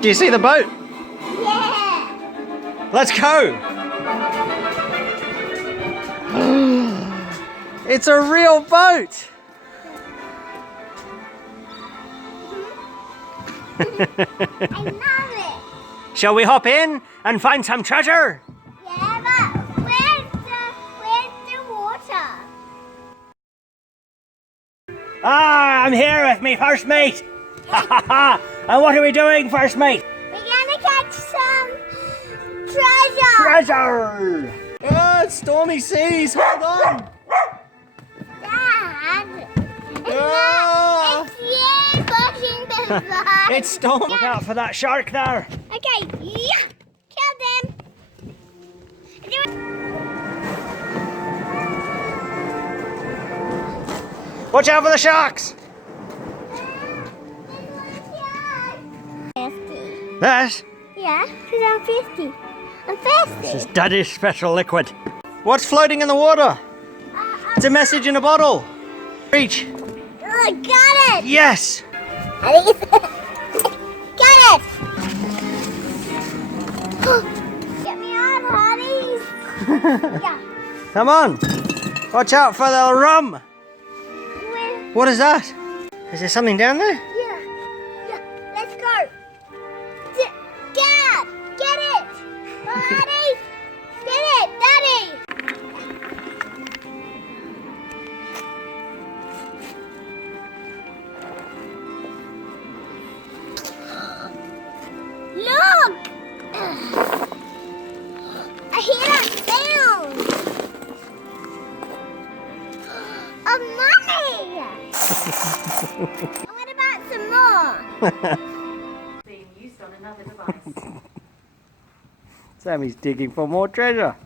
Do you see the boat? Yeah. Let's go. It's a real boat. I love it. Shall we hop in and find some treasure? Yeah, but where's the water? Ah, I'm here with me first mate. And what are we doing, first mate? We're gonna catch some treasure. Treasure! Oh, it's stormy seas. Hold on. Dad, Ah. it's you pushing the boat. It's storm. Look out for that shark there. Okay, yeah, kill them. Watch out for the sharks. 50. That? Yeah, because I'm 50. I'm thirsty. This is Daddy's special liquid. What's floating in the water? It's a message in a bottle. Reach. Oh, I got it. Yes. Got it. Get me out, honey. Yeah. Come on. Watch out for the rum. Where? What is that? Is there something down there? Yeah. Yeah. Let's go. Dad, get it. Daddy, get it, Daddy. Look! I hear that sound! Of money! What about some more? Being used on another device. Sammy's digging for more treasure.